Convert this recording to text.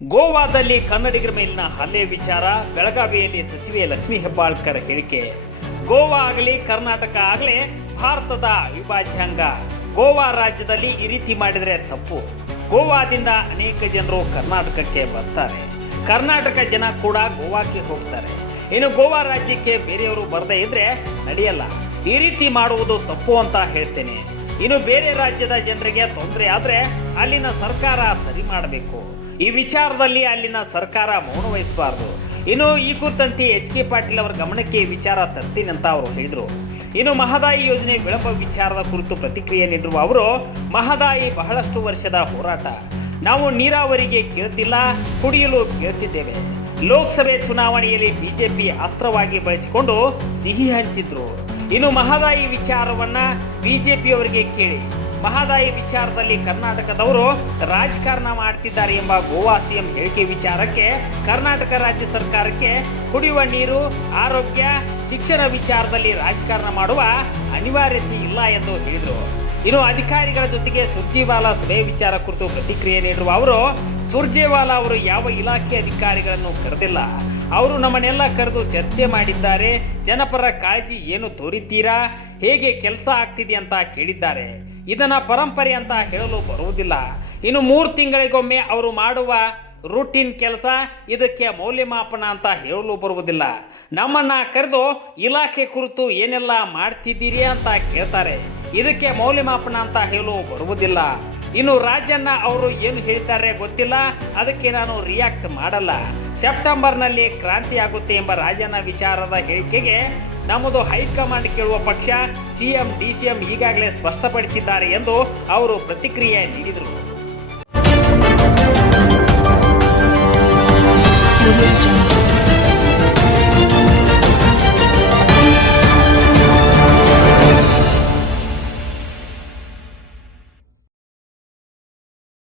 ಗೋವಾದಲ್ಲಿ ಕನ್ನಡಿಗರ ಮೇಲಿನ ಹಲ್ಲೆ ವಿಚಾರ, ಬೆಳಗಾವಿಯಲ್ಲಿ ಸಚಿವೆ ಲಕ್ಷ್ಮೀ ಹೆಬ್ಬಾಳ್ಕರ್ ಹೇಳಿಕೆ. ಗೋವಾ ಆಗಲಿ, ಕರ್ನಾಟಕ ಆಗಲಿ, ಭಾರತದ ವಿಭಾಜ್ಯಾಂಗ ಗೋವಾ ರಾಜ್ಯದಲ್ಲಿ ಈ ರೀತಿ ಮಾಡಿದರೆ ತಪ್ಪು. ಗೋವಾದಿಂದ ಅನೇಕ ಜನರು ಕರ್ನಾಟಕಕ್ಕೆ ಬರ್ತಾರೆ. ಕರ್ನಾಟಕ ಜನ ಕೂಡ ಗೋವಾಕ್ಕೆ ಹೋಗ್ತಾರೆ. ಇನ್ನು ಗೋವಾ ರಾಜ್ಯಕ್ಕೆ ಬೇರೆಯವರು ಬರದೇ ಇದ್ರೆ ನಡೆಯಲ್ಲ. ಈ ರೀತಿ ಮಾಡುವುದು ತಪ್ಪು ಅಂತ ಹೇಳ್ತೇನೆ. ಇನ್ನು ಬೇರೆ ರಾಜ್ಯದ ಜನರಿಗೆ ತೊಂದರೆ ಆದರೆ ಅಲ್ಲಿನ ಸರ್ಕಾರ ಸರಿ ಮಾಡಬೇಕು. ಈ ವಿಚಾರದಲ್ಲಿ ಅಲ್ಲಿನ ಸರ್ಕಾರ ಮೌನ ವಹಿಸಬಾರದು. ಇನ್ನು ಈ ಕುರಿತಂತೆ ಎಚ್ ಕೆ ಪಾಟೀಲ್ ಅವರ ಗಮನಕ್ಕೆ ವಿಚಾರ ತರ್ತೀನಿ ಅಂತ ಅವರು ಹೇಳಿದರು. ಇನ್ನು ಮಹದಾಯಿ ಯೋಜನೆ ವಿಳಂಬ ವಿಚಾರದ ಕುರಿತು ಪ್ರತಿಕ್ರಿಯೆ ನೀಡಿರುವ ಅವರು, ಮಹದಾಯಿ ಬಹಳಷ್ಟು ವರ್ಷದ ಹೋರಾಟ. ನಾವು ನೀರಾವರಿಗೆ ಕೇಳ್ತಿಲ್ಲ, ಕುಡಿಯಲು ಕೇಳ್ತಿದ್ದೇವೆ. ಲೋಕಸಭೆ ಚುನಾವಣೆಯಲ್ಲಿ ಬಿಜೆಪಿ ಅಸ್ತ್ರವಾಗಿ ಬಳಸಿಕೊಂಡು ಸಿಹಿ ಹಂಚಿದ್ರು. ಇನ್ನು ಮಹದಾಯಿ ವಿಚಾರವನ್ನ ಬಿಜೆಪಿಯವರಿಗೆ ಕೇಳಿ. ಮಹದಾಯಿ ವಿಚಾರದಲ್ಲಿ ಕರ್ನಾಟಕದವರು ರಾಜಕಾರಣ ಮಾಡ್ತಿದ್ದಾರೆ ಎಂಬ ಗೋವಾ ಸಿಎಂ ಹೇಳಿಕೆ ವಿಚಾರಕ್ಕೆ ಕರ್ನಾಟಕ ರಾಜ್ಯ ಸರ್ಕಾರಕ್ಕೆ ಕುಡಿಯುವ ನೀರು, ಆರೋಗ್ಯ, ಶಿಕ್ಷಣ ವಿಚಾರದಲ್ಲಿ ರಾಜಕಾರಣ ಮಾಡುವ ಅನಿವಾರ್ಯತೆ ಇಲ್ಲ ಎಂದು ಹೇಳಿದರು. ಇನ್ನು ಅಧಿಕಾರಿಗಳ ಜೊತೆಗೆ ಸುರ್ಜಿವಾಲಾ ಸಭೆ ವಿಚಾರ ಕುರಿತು ಪ್ರತಿಕ್ರಿಯೆ ನೀಡಿರುವ ಅವರು, ಸುರ್ಜೇವಾಲಾ ಅವರು ಯಾವ ಇಲಾಖೆ ಅಧಿಕಾರಿಗಳನ್ನು ಕರೆದಿಲ್ಲ. ಅವರು ನಮ್ಮನ್ನೆಲ್ಲ ಕರೆದು ಚರ್ಚೆ ಮಾಡಿದ್ದಾರೆ. ಜನಪರ ಕಾಳಜಿ ಏನು ತೋರಿತೀರಾ ಹೇಗೆ ಕೆಲಸ ಆಗ್ತಿದೆ ಅಂತ ಕೇಳಿದ್ದಾರೆ. ಇದನ್ನ ಪರಂಪರೆ ಅಂತ ಹೇಳಲು ಬರುವುದಿಲ್ಲ. ಇನ್ನು ಮೂರು ತಿಂಗಳಿಗೊಮ್ಮೆ ಅವರು ಮಾಡುವ ರೂಟೀನ್ ಕೆಲಸ ಇದಕ್ಕೆ ಮೌಲ್ಯಮಾಪನ ಅಂತ ಹೇಳಲು ಬರುವುದಿಲ್ಲ. ನಮ್ಮನ್ನ ಕರೆದು, ಇಲಾಖೆ ಕುರಿತು ಏನೆಲ್ಲ ಮಾಡ್ತಿದ್ದೀರಿ? ಅಂತ ಕೇಳ್ತಾರೆ. ಇದಕ್ಕೆ ಮೌಲ್ಯಮಾಪನ ಅಂತ ಹೇಳಲು ಬರುವುದಿಲ್ಲ. ಇನ್ನು ರಾಜಣ್ಣ ಅವರು ಏನು ಹೇಳ್ತಾರೆ ಗೊತ್ತಿಲ್ಲ. ಅದಕ್ಕೆ ನಾನು ರಿಯಾಕ್ಟ್ ಮಾಡಲ್ಲ. ಸೆಪ್ಟೆಂಬರ್ನಲ್ಲಿ ಕ್ರಾಂತಿ ಆಗುತ್ತೆ ಎಂಬ ರಾಜನ ವಿಚಾರದ ಹೇಳಿಕೆಗೆ ನಮ್ಮದು ಹೈಕಮಾಂಡ್ ಕೇಳುವ ಪಕ್ಷ ಸಿಎಂ ಡಿ ಸಿ ಎಂ ಈಗಾಗಲೇ ಸ್ಪಷ್ಟಪಡಿಸಿದ್ದಾರೆ ಎಂದು ಅವರು ಪ್ರತಿಕ್ರಿಯೆ ನೀಡಿದರು.